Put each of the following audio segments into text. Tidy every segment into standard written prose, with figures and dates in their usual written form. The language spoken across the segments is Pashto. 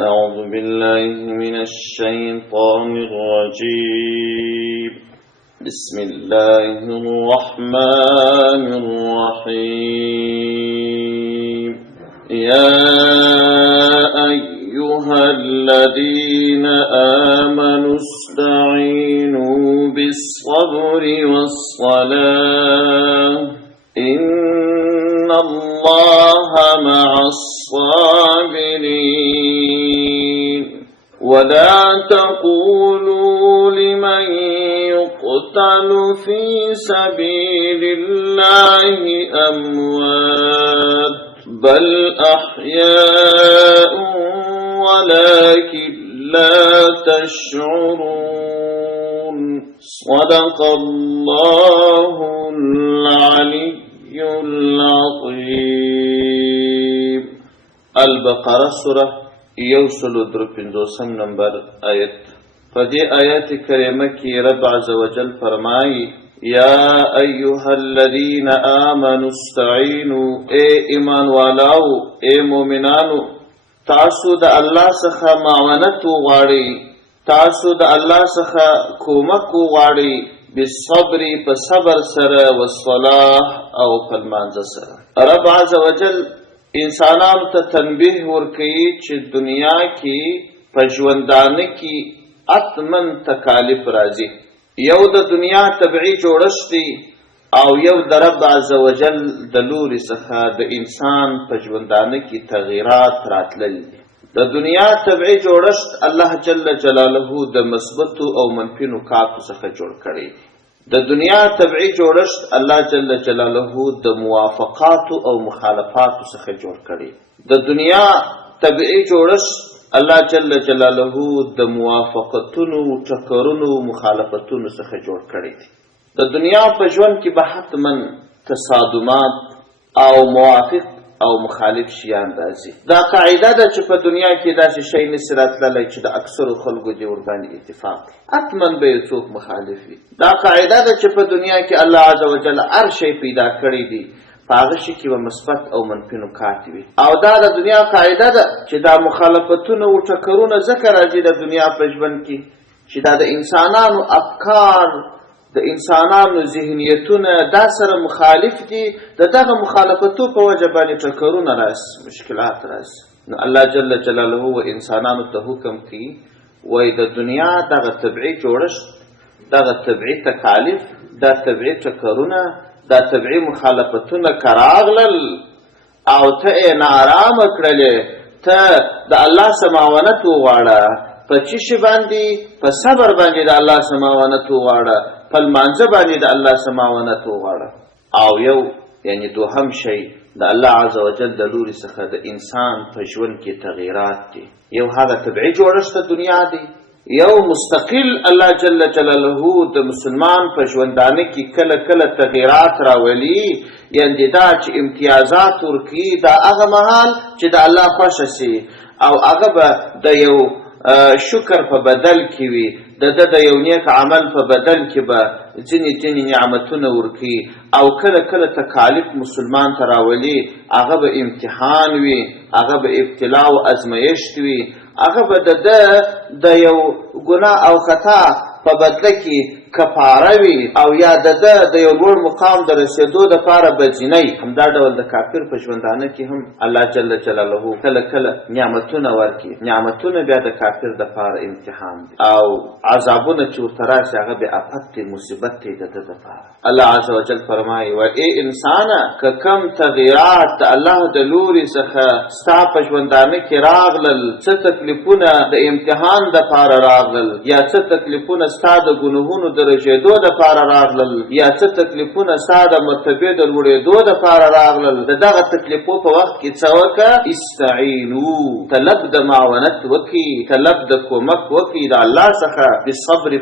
أعوذ بالله من الشيطان الرجيم بسم الله الرحمن الرحيم يا أيها الذين آمنوا استعينوا بالصبر والصلاة إن الله مع الصابرين ولا تقولوا لمن يقتل في سبيل الله أموات بل أحياء ولكن لا تشعرون صدق الله العلي العظيم. البقره سوره یوسل درپنځوسم نمبر آیت. په دې آیت کریمه کې رب عز وجل فرمایي یا ایها الذین آمنوا استعینوا، اے ایمان والاو، اے مومنانو، تاسو د الله څخه معاونت وغواړئ، تاسو د الله څخه کومک وغواړئ، بالصبر په صبر سره، والصلاح او په لمانځه سره. رب عز وجل انسانانو ته تنبیه ورکوي چې دنیا کې په ژوندانه کې اتمن تکالیف راځي. یو د دنیا طبعي جوړښت دی او یو د رب عز وجل د لوري څخه د انسان په ژوندانه کې تغییرات راتلل دي. د دنیا طبعي جوړښت الله جل جلاله د مثبتو او منفي نکاتو څخه جوړ کړی دی. د دنیا طبعي جوړښت الله جل جلاله د موافقاتو او مخالفاتو څخه جوړ کړی. د دنیا طبعي جوړښت الله جل جلاله د موافقتونو، ټکرونو، مخالفتونو څخه جوړ کړی دی. د دنیا په ژوند کې به حتما تصادمات او موافق او مخالف شیان راځي. دا قاعده ده چې په دنیا کې داسې شی نشي راتللی چې د اکثرو خلکو دې ورباندې اتفاق وي، حتما به یو څوک مخالف وي. دا قاعده ده چې په دنیا کې الله عز وجل هر شی پیدا کړی دی، په هغه شي کې به مثبت او منفي نکات وي. او دا د دنیا قاعده ده چې دا مخالفتونه او ټکرونه ځکه راځي د دنیا په ژوند کې چې دا د انسانانو افکار، د انسانانو ذهنیتونه دا سره مخالف دي. د دغه مخالفتو په وجه باندې ټکرونه راځي، مشکلات راځي. نو الله جل جلاله و انسانانو ته حکم کوي وایي د دنیا دغه طبعي جوړښت، دغه طبعي تکالیف، دا طبعي ټکرونه، دا طبعي مخالفتونه که راغلل او ته یې ناارامه کړلې، ته د الله سماونت وغواړه. په چی شي باندې؟ په صبر باندې د الله سماونت وغواړه، په لمانځه باندې د الله سماونت وغواړه. او یو یعنی دوهم شی د الله عز وجل د لوري څخه د انسان په ژوند کې تغییرات دي. یو هغه طبعي جوړښت د دنیا دی، یو مستقل الله جل جلاله د مسلمان په ژوندانه کې کله کله تغییرات راولي، یعنی دا چې امتیازات ورکړي دا هغه مهال چې د الله خوښه سي، او هغه به د یو شکر په بدل کې وي، د یو نیک عمل په بدل کې به ځینې نعمتونه ورکړي. او کله کله تکالیف مسلمان ته راولي، هغه به امتحان وي، هغه به ابتلا او ازمایښت وي، هغه به د یو ګناه او خطا په بدله کې کفاره وي، او یا د یو لوړ مقام د رسېدو دپاره بځینی. همدا ډول د کافر په ژوندانه کې هم الله جل جلاله کله کله نعمتونه ورکړي. نعمتونه بیا د کافر دپاره امتحان دي، او عذابونه چې ورته راشي هغه بې افت دی، مصیبت دی د ده دپاره. الله عز وجل فرمایي و ای انسانه که کم تغییرات د الله د لوري څخه ستا په ژوندانه کې راغلل، څه تکلیفونه د امتحان دپاره راغلل، یا څه تکلیفونه ستا د ګناهونو د رژېدو دپاره راغلل، یا څه تکلیفونه ستا د مرتبې د لوړېدو دپاره راغلل، د دغه تکلیفو په وخت کې څه وکړه؟ استعینو، طلب د معاونت وکړي، طلب د کومک وکړي د الله څخه، بالصبر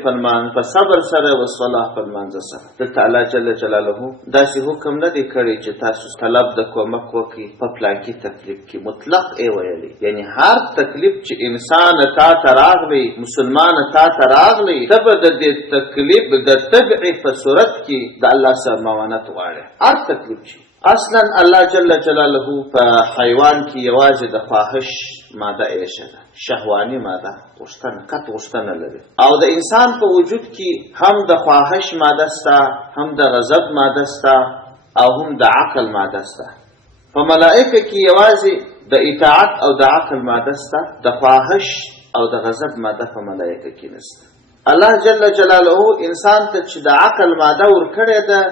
په صبر سره، والصلاح په لمانځه سره. دلته الله جل جلاله داسې حکم نه دی کړی چې تاسو طلب د کومک وکړي په پلانکي تکلیف کې، مطلق یې ویلی. یعنی هر تکلیف چې انسان تا ته راغلی، مسلمان تا ته راغلی، ته به د دې تکلیف د تبع په صورت کې د الله سره معاونت غواړي. هر تکلیف چې اصلا الله جل جلاله په حیوان کې یوازې د خواهش ماده ایښې ده، شهواني ماده غوښتنه قط غوښتنه لري، او د انسان په وجود کې هم د خواهش ماده سته، هم د غضب ماده سته، او هم د عقل ماده سته. په ملائکه کې یوازې د اطاعت او د عقل ماده سته، د خواهش او د غضب ماده په ملائکه کې نشته. الله جل جلاله انسان ته چې د عقل ماده ورکړې ده،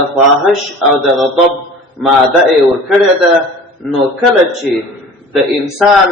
د خواهش او د غضب ماده یې ورکړې ده، نو کله چې د انسان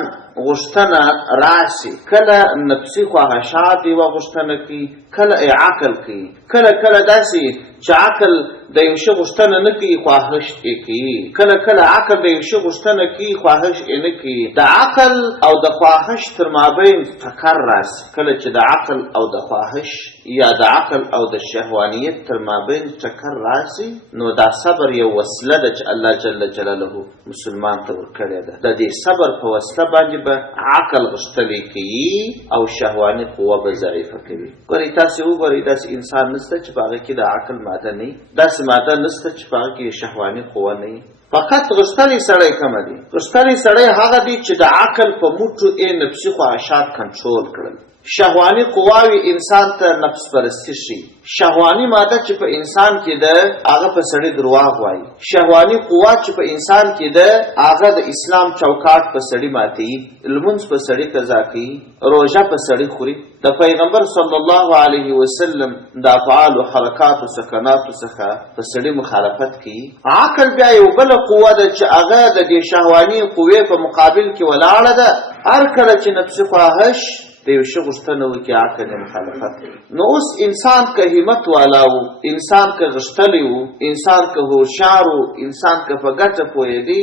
غوښتنه راشي، کله نفسي خواهشات یې غوښتنه کوي، کله یې عقل کوي، کله داسې چې عقل د یو شي غوښتنه نه کوي، خواهش یې کوي، کله عقل د یو شي غوښتنه کوي، خواهش یې نه کوي. د عقل او د خواهش تر مابین ټکر راشي، کله چې د عقل او د خواهش یا د عقل او د شهوانیت تر مابین ټکر راشي، نو دا صبر یو وسیله ده چې الله جل جلاله مسلمان ته ورکړې ده. د دې صبر په وسیله باندې به عقل غښتلی کوي او شهواني قوه به ضعیفه کوي. ګورئ تاسې وګورئ، داسې انسان نشته چې په هغه کې د عقل ماده نه وي، داسې ماده نشته چې په هغه کې شهواني قوه نه وي. فقط غښتلی سړی کومه دي؟ غښتلی سړی هغه دی چې د عقل په موټو یې نفسي خواهشات کنټرول کړل. شهواني قواوی انسان ته نفس پرستی شي. شهواني ماده چې په انسان کې ده هغه په سړی درواغ وایي. شهواني قوا چې په انسان کې ده هغه د اسلام چوکاټ په سړی ماتي، لمونځ په سړی قضا کوي، روژه په سړی خوري. د پیغمبر صلی الله علیه وسلم د افعال او حرکات او سکنات څخه په سړی مخالفت کوي. عقل بیا یو بل قوه ده چې هغه د دې شهواني قوې په مقابل کې ولاړه ده. هر کله چې نفسي خواهش د یو شي غوښتنه وکړي، عقل یې مخالفت کوي. نو اوس انسان که همت والا و، انسان که غښتلی و، انسان که هوښیار و، انسان که په ګټه پوهېدی،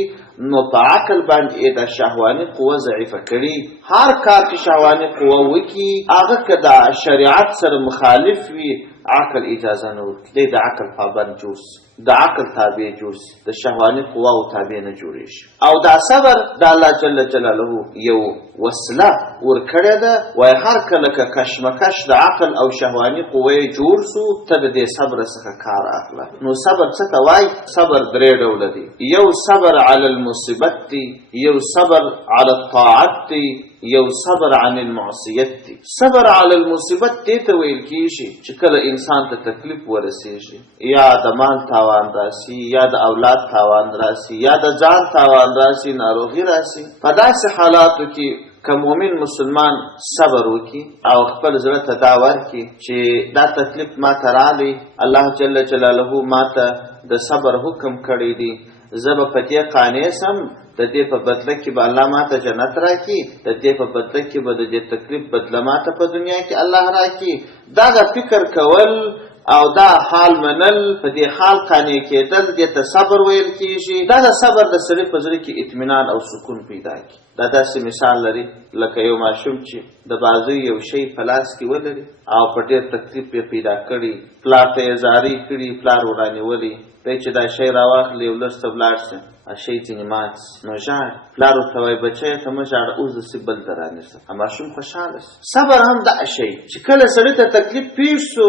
نو په عقل باندې د شهواني قوه ضعیفه کړي. هر کار چې شهواني قوه وکړي، هغه که د شریعت سره مخالف وي، عقل اجازه نه ورکړي، دی د عقل پابند جوړ شي، د عقل تابع جوړ شي، د شهواني قوه او تابع نه جوړېږي. او دا صبر د الله جل جلاله یو وسله ورکړې ده. وایي هر کله که کشمکش د عقل او شهواني قوې جوړ سو، ته د دې صبر څخه کار اخله. نو صبر څه ته وایي؟ صبر درې ډوله دی. یو صبر علی المصیبت دی، یو صبر علی الطاعت دی، یو صبر عن المعصیت دی. صبر علی المصیبت دی ته ویل کیږي چې کله انسان ته تکلیف ورسیږي، یا د مال تاوان راسي، یا د اولاد تاوان راسي، یا د ځان تاوان راسي، ناروغي راسي. په داسې حالاتو کې که مؤمن مسلمان صبر وکي او خپل زړه ته دا ورکي چې دا تکلیف ما ته راغلی، الله جل جلاله ما ته د صبر حکم کړی دی، زه به په دې قانع سم، د دې په بدله کې به الله ما ته جنت راکړي، د دې په بدله کې به د دې تکلیف بدله ما ته په دنیا کې الله راکړي. دا فکر کول او دا حال منل، په دې حال قانع کېدل، دې ته صبر ویل کېږي. دا د صبر د سړي په زړه کې اطمینان او سکون پیدا کړي. دا داسې مثال لري لکه یو ماشوم چې د بازو یو شی په لاس کې ولري او په ډېر تکلیف یې پیدا کړي، پلار ته یې زارۍ کړي، پلار ورانیولي، دی چې دا شی راواخلي یو لږ څه ولاړ شي، شی ځینې مات نو ژاړي. پلار ورته وایي بچیه ته مه ژاړه، اوس داسې بل ته رانیسه. ماشوم خوشحاله شي. صبر هم دا شی چې کله سړي ته تکلیف پېښ سو،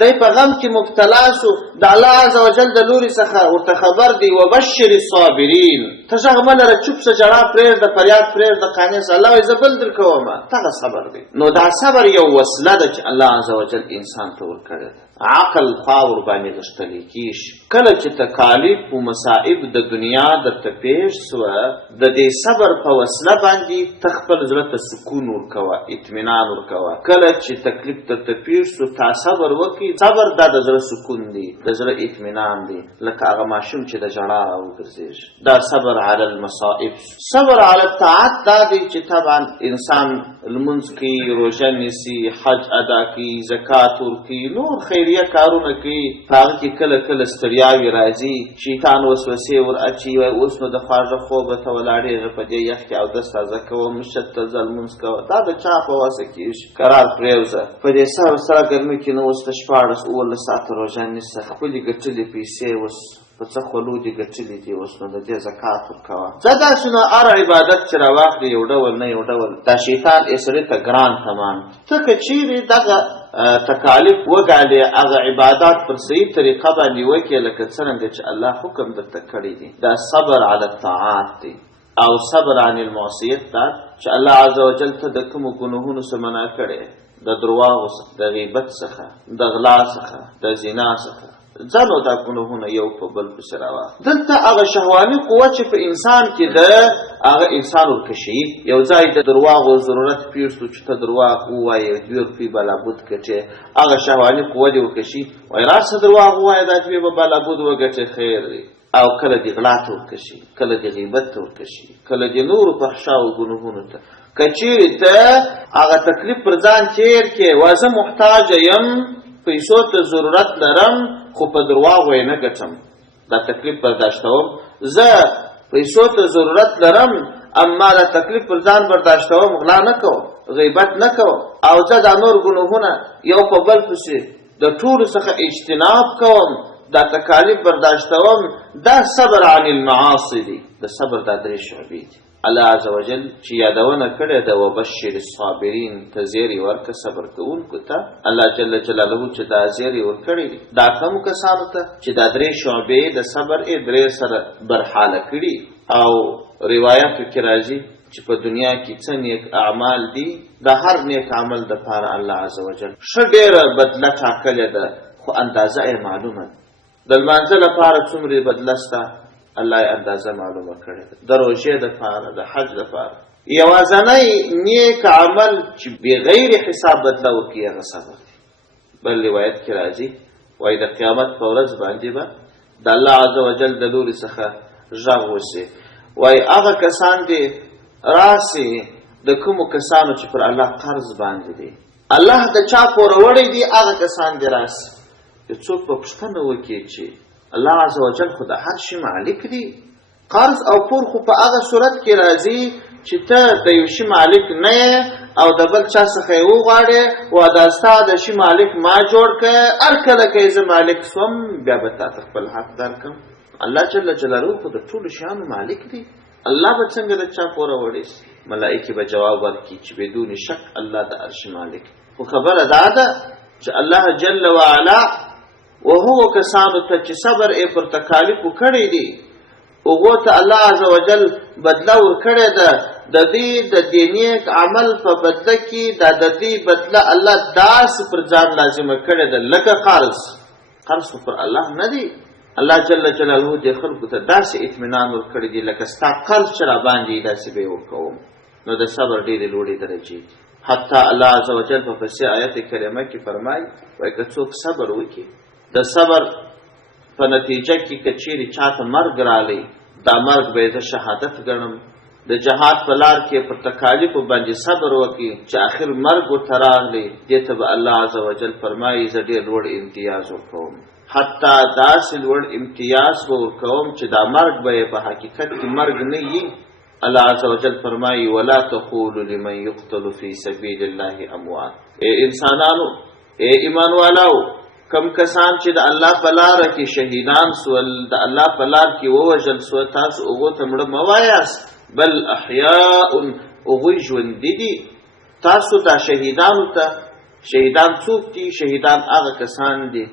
دی په غم کې مبتلا سو، د الله عز وجل د لوري څخه ورته خبر دی وبشر الصابرین، ته غږ مه لره، چوپ شه، ژړا پرېږده، فریاد پرېږده، قانع شه. الله وایي زه بل درکومه. دغه صبر دی. نو دا صبر یو وسله ده چې الله عز وجل انسان ته ورکړې ده. عقل خوا ورباندې غښتلی کېږي. کله چې تکالیف و مصائب د دنیا درته پېښ سوه، د دې صبر په وسله باندې ته خپل زړه ته سکون ورکوه، اطمینان ورکوه. کله چې تکلیف درته پېښ سو، تا صبر وکړي. صبر دا د زړه سکون دی، د زړه اطمینان دی، لکه هغه ماشوم چې د ژړا راوګرځېږي. دا صبر علی المصائب. صبر علی الطاعت دا دی چې طبعا انسان لمونځ کوي، روژه نیسي، حج ادا کوي، زکات ورکوي، نور خیریه کارونه کوي. په هغه کې کله کله ستړیاوې راځي، شیطان وسوسې ور اچي، وایي اوس نو د خواږه خوبه ته ولاړېږه، په دې یخ کې اودس تازه کوه، مشت ته ځه لمونځ کوه. دا د چا په وسه کېږي؟ قرار پرېوځه. په دې سره ګرمۍ کې نه اوس ته 14-15 ساعته روژه نیسه، خپلې ګټلې پیسې اوس په څه خولو دې ګټلي دي، اوس نو د دې زکات ورکوه. زه داسې نو هر عبادت چې راواخلي یو ډول نه یو ډول دا شیطان یې سړي ته ګران تمام. ته که چیرې دغه تکالیف وګالې هغه عبادات پر صحیح طریقه باندې وکړې لکه څرنګه چې الله حکم درته کړی دی. دا صبر علی الطاعات دی او صبر عن المعصیت دا چې الله عز وجل ته د کومو ګناهونو څخه منع کړی، د درواغو څخه، د غیبت څخه، د غلا څخه، د زنا څخه، ځانو دا ګناهونه یو په بل پسې راواخلي. دلته هغه شهواني قوه چې په انسان کې ده هغه انسان ورکشي. یو ځای د درواغو ضرورت پېښ شو چې ته درواغ ووایې 2 روپۍ به لابود ګټې، هغه شهواني قوه دې ورکشي وایي راشه درواغ ووایه دا 2 به لابود وګټې خیر دی. او کله دې غلا ته ورکشي، کله دې غیبت ته ورکشي، کله دې نورو فحشاو ګناهونو ته. که چیرې ته هغه تکلیف پر ځان تېر کړې وایه زه محتاجه یم، پیسو ته ضرورت لرم خو په درواغو یې نه ګټم، دا تکلیف برداشتوم. زه پیسو ته ضرورت لرم اما دا تکلیف پر ځان برداشتوم، غلا نه کوم، غیبت نه کوم، او زه دا نور ګناهونه یو په بل پسې د ټولو څخه اجتناب کوم، دا تکالیف برداشتوم. دا صبر عن المعاصی دی. د صبر دا 3 شعبې دي. الله عز وجل چې یادونه کړې ده وبشر الصابرین، ته زیری ورکړه صبر کوونکو ته. الله جل جلاله چې دا زیری ورکړی دي دا کومو کسانو ته چې دا 3 شعبې د صبر 3 سره برحاله کړي. او روایاتو کې راځي چې په دنیا کې څه نیک اعمال دي، د هر نیک عمل د پاره الله عز وجل ښه ډېره بدله ټاکلې ده، خو اندازه یې معلومه ده. د لمانځه لپاره څومره بدله شته الله یې اندازه معلومه کړې ده. د روژې دپاره، د حج دپاره یوازنی نیک عمل چې بغیر حساب بدله وکړي هغه صبر دی. بل روایت کې راځي وایي د قیامت په ورځ باندې به د الله عز وجل د لوري څخه غږ وشي، وایي هغه کسان دي راسي د کومو کسانو چې پر الله قرض باندې دي، الله د چا پوروړی دي هغه کسان دي راسي. یو څوک به پوښتنه وکړي چې الله عز وجل خو د هر شي مالک دی. قرض او پور خو په هغه صورت کې راځي چې ته د یو شي مالک نه یې او د بل چا څخه یې وغواړې و دا ستا د شي مالک ما جوړ کړه، هر کله که زه مالک سوم بیا به تا ته خپل حق درکړم. الله جل جلاله خو د ټولو شیانو مالک دی. الله به څنګه د چا پوره وړي؟ ملائکې به جواب ورکړي چې بدون شک الله د هر شي مالک. خو خبره دا ده چې الله جل وعلا وهو کسانو ته چې صبر یې پر تکالیفو کړی دی هغو ته الله عز وجل بدله ورکړې ده. د دې نیک عمل په بدله کې د دې بدله الله داسې پر ځان لازمه کړې ده لکه قرض. قرض خو پر الله نه دی. الله جل جلاله دې خلکو ته داسې اطمینان ورکړی دی لکه ستا قرض چې را باندې داسې به یې ورکوم. نو د صبر ډېرې لوړې درجې دي. حتی الله عز وجل په پسې آیت کریمه کې فرمایي وایي که څوک صبر وکړي د صبر په نتیجه کې که چیرې چاته مرګ رالی دا مرګ به یې زه شهادت ګڼم. د جهاد په لار کې پر تکالیفو باندې صبر وکړي چې آخر مرګ ورته راغلی دې ته به الله عز وجل فرمایي زه ډېر لوړ امتیاز ورکوم. حتی داسې لوړ امتیاز به ورکوم چې دا مرګ به یې په حقیقت کې مرګ نه وي. الله عز وجل فرمایي ولا تقولوا لمن يقتل في سبيل الله اموات. ای انسانانو، ای ایمان والاو، کم کسان چې د الله په لاره کې شهیدان سول، د الله په لار کې ووژل سول، تاسو هغو ته مړه مه وایاست، بل احیاء، هغوی ژوندي دي. تاسو دا شهیدانو ته، شهیدان څوک دي؟ شهیدان هغه کسان دي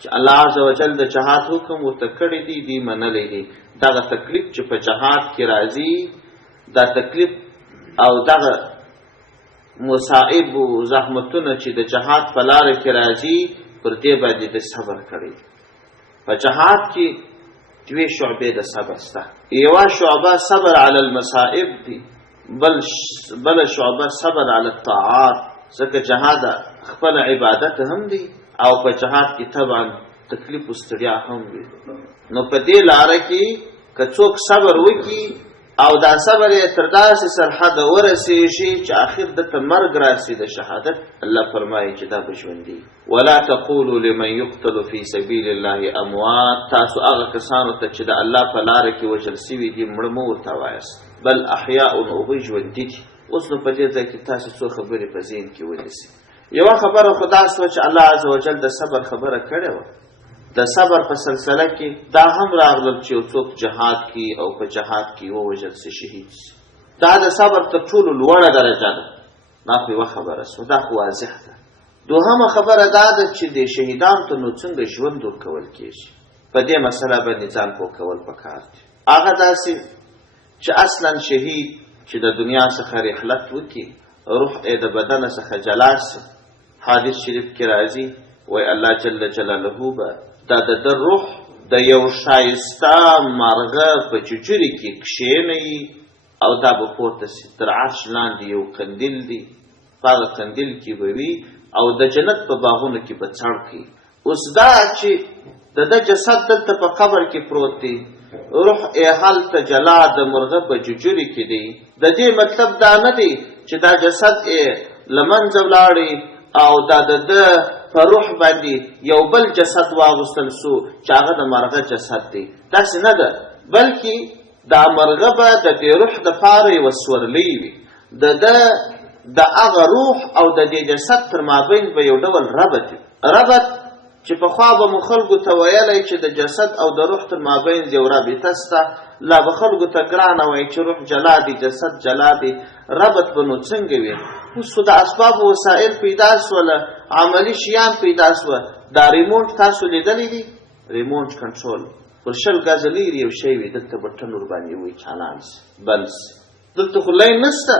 چې الله عز وجل د جهاد حکم ورته کړی دی، دی منلی دی. دغه تکلیف چې په جهاد کې راځي، دا تکلیف او دغه مصائب و زحمتونه چې د جهاد په لاره کې راځي پر دې باندې د صبر کړی. په جهاد کې 2 شعبې د صبر شته. یوه شعبه صبر علی المصائب دی، بل شعبه صبر علی الطاعات، ځکه جهاد خپل عبادت هم دی او په جهاد کې طبعا تکلیف او ستړیا هم وي. نو په دې لاره کې که څوک صبر وکړي او دا صبر یې تر داسې سرحده ورسېږي چې آخر دته مرګ راسي د شهادت، الله فرمایي چې دا به ژوندي. ولا تقولوا لمن يقتل في سبيل الله اموات. تاسو هغه کسانو ته چې د الله په لاره کې وژل سوي دي مړه مه ورته وایاست، بل احیاء، هغوی ژوندي دي. اوس نو په دې ځای کې تاسو څو خبرې په ذهن کې ونیسئ. یوه خبره خو دا سوه چې الله عز وجل د صبر خبره کړې وه، د صبر په سلسله کې دا هم راغلل چې یو څوک جهاد کی او په جهاد کې ووژل سي شهید سي. دا د صبر تر ټولو لوړه درجه ده. دا خو یوه خبره سوه، دا خو واضح ده. دوهمه خبره دا ده چې د شهیدانو ته نو څنګه ژوند ورکول کېږي. په دې مسله باندې ځان پوه کول پکار دي. هغه داسې چې اصلا شهید چې د دنیا څخه رحلت وکړي، روح یې د بدن څخه جلا سي. حدیث شریف کې راځي وایي الله جل جلاله به دا د روح د یو ښایسته مرغه په چوچوري کې کښېنوي او دا به پورته سي. تر عرش لاندې یو قندیل دی، په هغه قندیل کې به وي او د جنت په باغونو کې به څړکي. اوس دا چې د ده جسد دلته په قبر کې پروت دی، روح یې هلته جلا د مرغه په جوجوري کې دی. د دې مطلب دا نه دی چې دا جسد یې له منځه ولاړی او دا د ده په روح باندې یو بل جسد واغوستل سو چې هغه د مرغه جسد دی. داسې نه ده، بلکې دا مرغه به د دې روح دپاره یوه سورلۍ وي. د هغه روح او د دې جسد تر مابین به یو ډول ربط وي. ربط چې پخوا به مو خلکو ته ویلی چې د جسد او د روح تر مابین یو رابطه سته، لا به خلکو ته ګرانه وایي چې روح جلا دی جسد جلا دی. ربط به نو څنګه وي؟ اوس خو د اسباب وسایل پیدا سوله، عملي شیان پیدا سوه. دا ریموټ تاسو لیدلی دی؟ ریموټ کنټرول پر 20 ګزه لري یو شی وي، دلته بټن ورباندې وي چالان سي بند سي. دلته خو لاین نشته،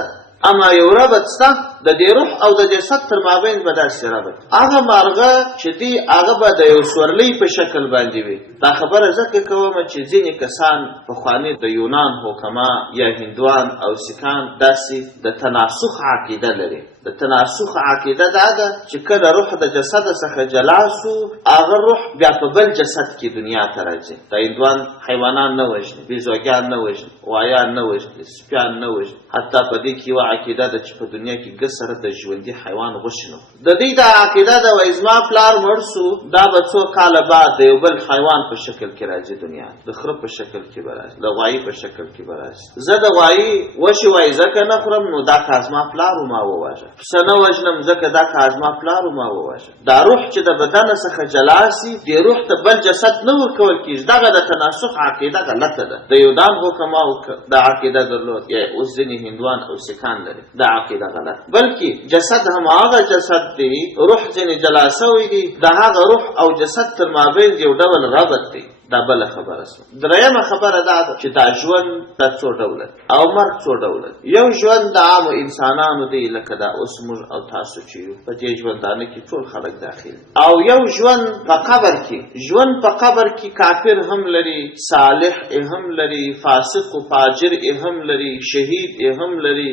اما یو ربط سته د دې روح او د جسد تر مابین به داسې ربط. هغه مرغه چې دی هغه به د یو سورلۍ په شکل باندې وي. دا خبره ځکه کومه چې ځینې کسان پخواني د یونان حکما یا هندوان او سیکان داسې د تناسخ عقیده لري. د تناسخ عقیده دا ده چې کله روح د جسد څخه جلا سو، هغه روح بیا په بل جسد کې دنیا ته راځي. د هندوان حیوانان نه وژني، بیزوګیان نه وژني، غوایان نه وژني، سپیان نه وژني. حتی په دې کې یوه عقیده ده چې په دنیا کې ګز سره د ژوندي حیوان غوښې نه خوري. د دې دا عقیده ده وایي زما پلار مړ سو، دا به څو کاله بعد د یو بل حیوان په شکل کې راځي دنیا، د خره په شکل کې به راځي، د غوایي په شکل کې به راځي. زه د غوایي غوښې وایي ځکه نه خورم، نو دا کار زما پلار ما وواژه. پسه نه وژنم ځکه دا کار زما پلار ما وواژه. دا روح چې د بدن څخه جلا سي، دې روح ته بل جسد نه ورکول کېږي. دغه د تناسخ عقیده غلطه ده. د یونان حکماو دا عقیده درلود، یا اوس ځینې هندوان او سیکان لري. دا عقیده غلط، بلکې جسد هم هغه جسد دی، روح ځینې جلا سوی دی. د هغه روح او جسد تر مابین یو ډول ربط دی. دا بله خبره سوه. درېیمه خبره دا ده چې دا ژوند دا څو ډوله او مرګ څو ډوله. یو ژوند د عامو انسانانو دی، لکه دا اوس موږ او تاسو چې یو په دې ژوندانه کې ټول خلک داخل. او یو ژوند په قبر کې. ژوند په قبر کې کافر هم لري، صالح یې هم لري، فاسق و فاجر یې هم لري، شهید یې هم لري،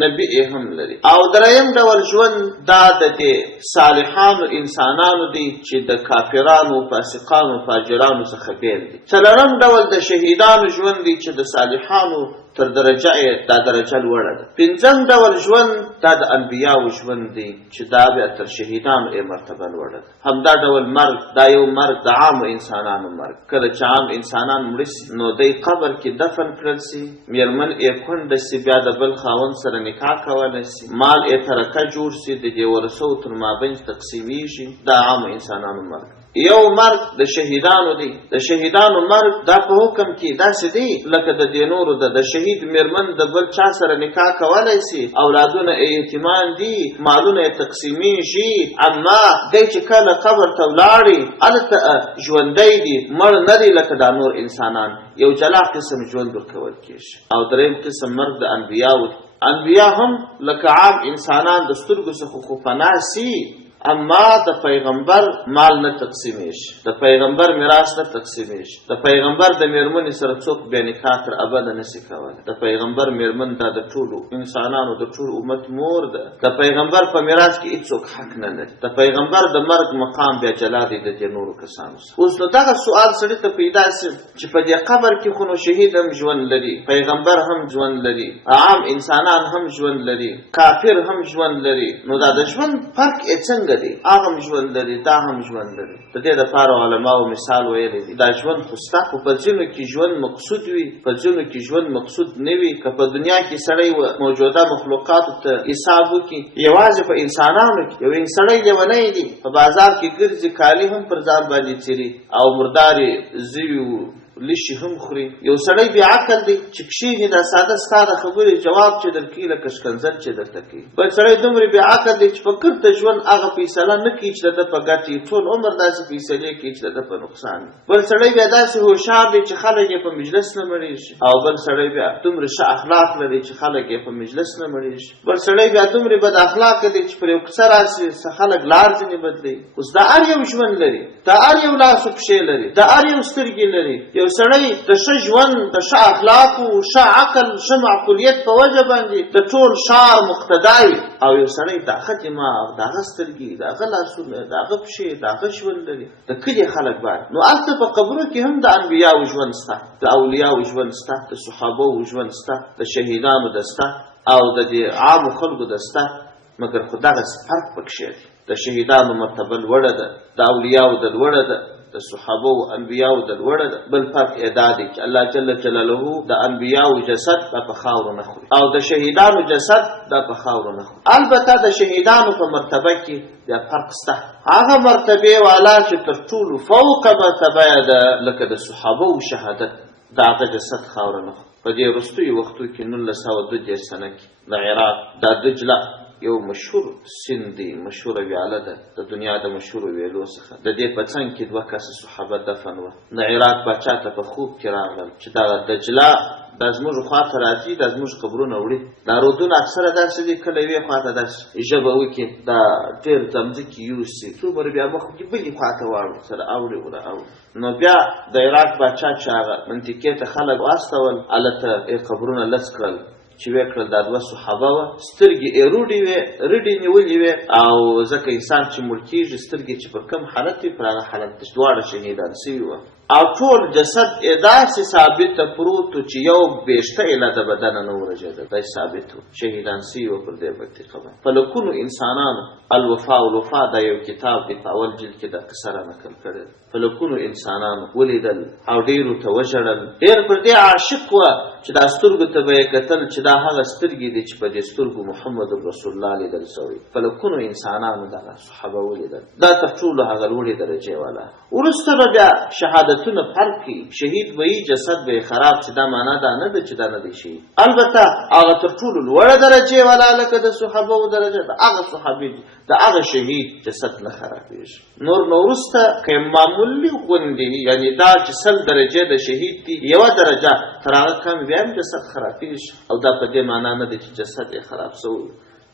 نبی هم لري. او درېیم ډول ژوند دا د دې صالحانو انسانانو دی چې د کافرانو فاسقانو فاجرانو څخه بیل دی. څلورم ډول د شهیدانو ژوند دی چې د صالحانو تر درجه دا درجه لوړه ده. پنځم ډول ژوند دا د انبیاو ژوند دی چې دا بیا تر شهیدانو مرتبه لوړه ده. همدا ډول مرګ دا یو مرګ د عامو انسانانو مرګ. کله چې عام انسانان مړه سي، نو دی قبر کې دفن کړل سي، میرمن یې کونډه سي، بیا د بل خاوند سره نکاح کولی سي، مال یې ترکه جوړ سي، د دې ورثو تر مابین تقسیمیږي. دا عامو انسانانو مرګ. یو مرګ د شهیدانو دی. د شهیدانو مرګ دا په حکم کې داسې دی لکه د دې نورو د شهید میرمن د بل چا سره نکاح کولی سي، اولادونه یې یتیمان دي، مالونه یې تقسیمیږي. اما دی چې کله قبر ته ولاړي هلته ژوندی دی، مړ نه دی لکه دا نور انسانان. یو جلا قسم ژوند ورکول کېږي. او درېیم قسم مرګ د انبیاو دی. انبیا هم لکه عام انسانان د سترګو څخه خو پناه سي، اما د پیغمبر مال نه تقسیمیږي، د پیغمبر میراث نه تقسیمیږي. د پیغمبر د میرمنې سره څوک بیا نکاح تر ابده نشي کولی. د پیغمبر میرمن دا د ټولو انسانانو د ټول امت مور ده. د پیغمبر په میراث کې هیڅوک حق نه لري. د پیغمبر د مرګ مقام بیا جلا دی د دې نورو کسانو سره. اوس نو دغه سوال سړي ته پیدا سي چې په دې قبر کې خو نو شهید هم ژوند لري، پیغمبر هم ژوند لري، عام انسانان هم ژوند لري، کافر هم ژوند لري. نو دا د ژوند فرق یې څنګه څنګه دی هغه هم ژوند لري دا هم ژوند لري. د دې دپاره علماو مثال ویلی دی دا ژوند خو سته خو په ځینو کې ژوند مقصود وي په ځینو کې ژوند مقصود نه وي. که په دنیا کې سړی موجوده مخلوقاتو ته حساب وکړي یوازې په انسانانو کې یو سړی لیونی دی په بازار کې ګرځي کالي هم پر ځان باندې څیري او مردارې زوي لشي هم خوري. یو سړی بې عقل دی چې کښېني دا ساده ستا د خبرې جواب چې درکوي لکه شکنځل چې درته کوي. بل سړی دومره بې عقل دی چې په کړته ژوند هغه فیصله نه کوي چې د ده په ګټې ټول عمر داسې فیصلې کوي چې د ده په نقصان وي. بل سړی بیا داسې هوښیار دی چې خلک یې په مجلس نه مړېږي او بل سړی بیا دومره ښه اخلاق لري چې خلک یې په مجلس نه مړېږي. بل سړی بیا دومره بد اخلاقه دی چې پر یو کوڅه راسي خلک لار ځینې بدلوي. اوس دا هر یو ژوند لري دا هر یو لاس و پښې لري دا هر یو سترګې لري. یو سړی د ښه ژوند د ښه اخلاقو ښه عقل ښه معقولیت په وجه باندې د ټول ښار مقتدا وي او یو سړی د هغه دماغ د هغه سترګې د هغه لاسونه د هغه پښې د هغه ژوند لري د کلي خلک باندې. نو هلته په قبرو کې هم د انبیاو ژوند شته د اولیاو ژوند شته د صحابو ژوند شته د شهیدانو د شته او د دې عامو خلکو د شته مګر خو دغسې فرق پکښې دی. د شهیدانو مرتبه لوړه ده د اولیاو د لوړه ده د صحابه او انبیاو د لوړه ده. بل فرق یې دا دی چې الله جل جلاله د انبیاو جسد دا په خاورو نه خوري او د شهیدانو جسد دا په خاورو نه خوري. البته د شهیدانو په مرتبه کې بیا فرق شته. هغه مرتبې والا چې تر ټولو فوق مرتبه یې ده لکه د صحابه او شهادت د هغه جسد خاوره نه خوري. په دې وروستیو وختو کې 1932 سنه کې د عراق د دجله یو مشهور سیند دی مشهوره ویاله ده د دنیا د مشهورو ویلو څخه د دې په څنګ کې 2 کسه صحابه دفن وه. د عراق باچا ته په خوب کې راغلل چې دغه دجله دا زموږ خواته راځي دا زموږ قبرونه وړي. دا رودونه اکثره داسې دي کله یوې خواته داسې ژبه وکړي دا ډېر ځمځکې یوسي څومره بیا مخ کې بلې خواته واړو سره اوړي وره اوړي. نو بیا د عراق باچا چې هغه منطقې ته خلک واستول هلته قبرونه لڅ کړل چې وې کړل دا 2 صحابه وه سترګې یې رډې نیولې وې او ځکه انسان چې مړ کېږي سترګې چې پر کوم حالت وي پر هغه حالت دواړه شهیدان سوي وه او ټول جسد یې داسې ثابته پروت و چې یو بېشته یې له د بدنه نه ورژېده دا ثابت و شهیدان سوي وه پر دې منطقه باندې. فلکونو انسانانو الوفا والوفا دا یو کتاب دی په اول جلد کې دا قصه را نقل کړې ده. فلکونو انسانانو ولیدل او ډېرو ته وژړل ډېر پر دې عاشق وه چې دا سترګو ته به یې کتل چې دا هغه سترګې دي چې په دې سترګو محمد رسول الله لیدل شوی. فلکونو انسانانو دغه صحابه ولیدل دا تر ټولو هغه لوړې درجې والا. وروسته به بیا شهادتونه فرق کوي. شهید به یې جسد به یې خراب چې دا معنا دا نه ده چې دا نه دی شهید. البته هغه تر ټولو لوړه درجې والا لکه د صحابهو درجه د هغه صحابي د هغه شهید جسد نه خرابېږي. نور نو وروسته که معمولي غوندې یعنې دا چې 100 درجې د شهید دي یوه درجه تر هغه کم بیا هم جسد خرابېږي او دا په دې معنا نه دی چې جسد یې خراب شوی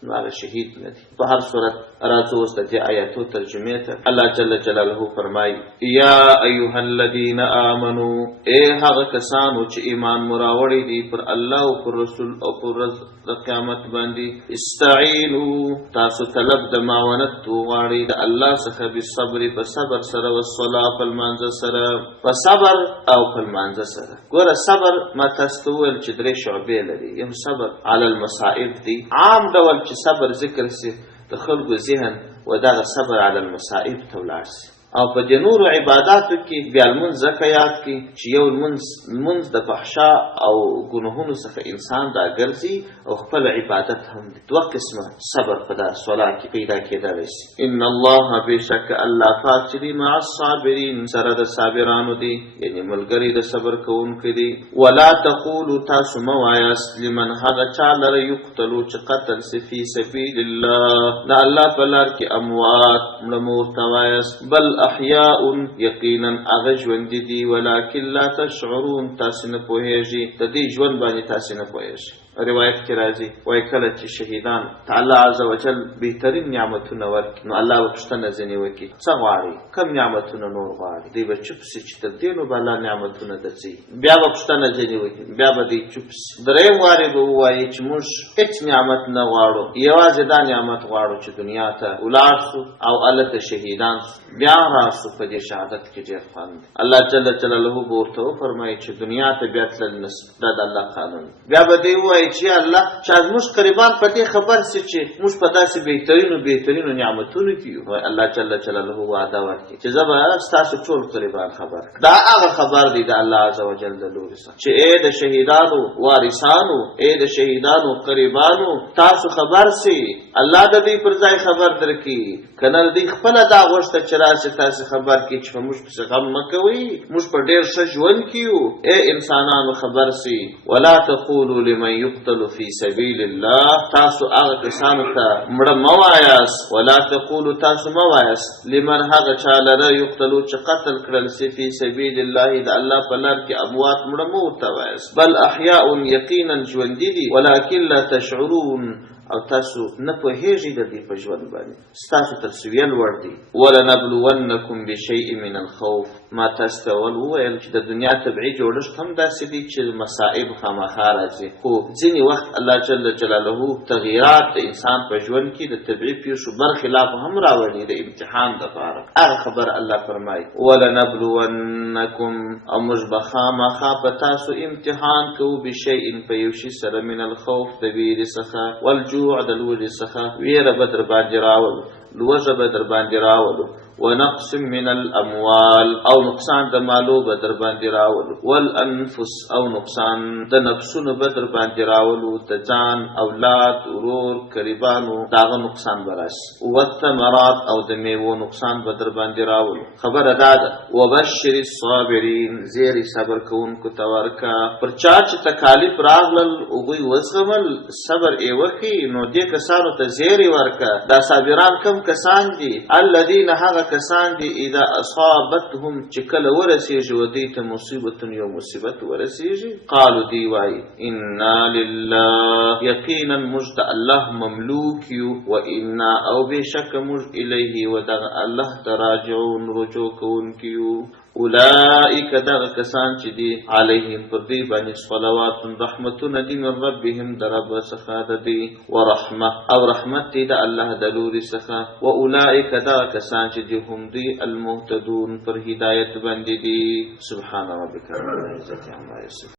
نو هغه شهید نه دی. په هر صورت راځو اوس د دې آیاتو ترجمې ته. الله جل جلاله فرمایي یا ایها الذین آمنو ای هغه کسانو چې ایمان مو راوړی دي پر الله او پر رسول او پر ورځ د قیامت باندې استعینو تاسو طلب د معاونت وغواړئ د الله څخه بالصبر په صبر سره والصلاة په لمانځه سره په صبر او په لمانځه سره. ګوره صبر ما تاسو ته وویل چې 3 شعبې لري. یو صبر علی المصائب دی عام ډول چې صبر ذکر سي د خلکو ذهن و دغه صبر علی المصائب ته ولاړ سي او په دې نورو عباداتو کې بیا لمونځ ځکه یاد کړي چې یو لمونځ د فحشا او ګناهونو څخه انسان راګرځي او خپل عبادت هم دی. 2 قسمه صبر په دا صلاح کې پیدا کېدلی شي. ان الله بشک الله پاک چې دی مع الصابرین سره د صابرانو دی یعنی ملګری د صبر کوونکي دی. ولا تقولوا تاسو مه وایاست لمن هغه چا لره یقتلو چې قتل سي فی سبیل الله د الله په لار کې اموات مړه مه ورته وایاست بل احیاء یقینا هغه ژوند دي ولکن لا تشعرون تاسو نه پوهیږئ د دې ژوند باندې تاسو نه پوهیږئ. روایت کې راځي وایي کله چې شهیدان تعالی عز وجل بهترین نعمتونه ورکړي نو الله به پوښتنه ځینې وکړي څه غواړي کوم نعمتونه نور غواړي دوی به چوپ سي چې تر دې نو به الله نعمتونه درځي. بیا به پوښتنه ځینې وکړي بیا به دوی چوپ سي. درېیم وارې به ووایي چې موږ هېڅ نعمت نه غواړو یوازې دا نعمت غواړو چې دنیا ته ولاړ سو او هلته شهیدان سو بیا راسو په دې شهادت کې ډېر خوند. الله جل جلاله به ورته وفرمایي چې دنیا ته بیا تلل نشته دا د الله قانون. بیا به دوی ووایي وایي چې الله چې زموږ قریبان په دې خبر سي چې موږ په داسې بهترینو نعمتونو کې یو. الله جل جلاله وعده ورکړي چې زه به ستاسو ټول قریبان خبر کړم. دا هغه خبر دی د الله عز وجل د لورې څخه چې ای د شهیدانو وارثانو، ای د شهیدانو قریبانو، تاسو خبر سي. الله د دې پر ځای خبر درکړي، کنه دې خپل دا غوښته چې راسي تاسو خبر کړي چې موږ په غم مکوي، موږ په ډېر ښه ژوند کې یو. ای انسانانو خبر سي. ولا تقولوا لمن يقتل في سبيل الله، تاسو هغه کسانو ته مړه مه وایاست. ولا تقولوا تاسو مه وایاست لمن هغه چا لره یقتلو چې قتل کړل سي فی سبیل الله د الله په لار کې اموات مړه مه ورته وایاست. بل احیاء یقینا ژوندي دي ولکن لا تشعرون، او تاسو نه پوهیږئ د دې په ژوند باندې، ستاسو تر سویه لوړ دي. ولنبلونکم بشیء من الخوف، ما تاسو ته وویل چې د دنیا طبیعي جوړښت هم داسې دی چې مصائب خامخا راځي، خو ځینې وخت الله جل جلاله تغییرات د انسان په ژوند کې د طبیعي پیښو برخلاف هم راوړي د امتحان دپاره. هغه خبر الله فرمایي ولنبلونکم، او موږ به خامخا په تاسو امتحان کوو بشیء په یو شي سره من الخوف د ویرې څخه، والجوع د لوږې څخه، ویره به در باندې راولو، لوږه به در باندې راولو، ونقص من الاموال، او نقصان د مالو به در باندې راولو، والانفس، او نقصان د نفسونو به در باندې راولو، د ځان، اولاد، ورور، قریبانو داغه نقصان به راشي، والثمرات، او د میوو نقصان به در باندې راولو. خبره دا ده وبشر الصابرین، زیری صبر کوونکو ته ورکه. پر چا چې تکالیف راغلل هغوی وزغمل، صبر یې وکړي، نو دې کسانو ته زیری ورکه. دا صابران کم کسان دي؟ الذین، هغه کسان دي اذا اصابتهم چې کله ورسیږي و دوی ته مصیبتون یو مصیبت ورسیږي، قالو دی وایي انا لله، یقینا موږ د الله مملوک یو، و انا، او بېشکه موږ الیه، و دغه الله ته راجعون، رجوع کوونکي یو. اولئک، دغه کسان چې دي علیهم پر دوی باندې صلوات رحمتونه دي من ربهم د رب څخه د دوی، ورحمه، او رحمت دی د الله د لوري څخه. و اولئک، دغه کسان چې دي هم دوی المهتدون پر هدایت باندې دي. سبحان ربک رب العزة عما یصفون.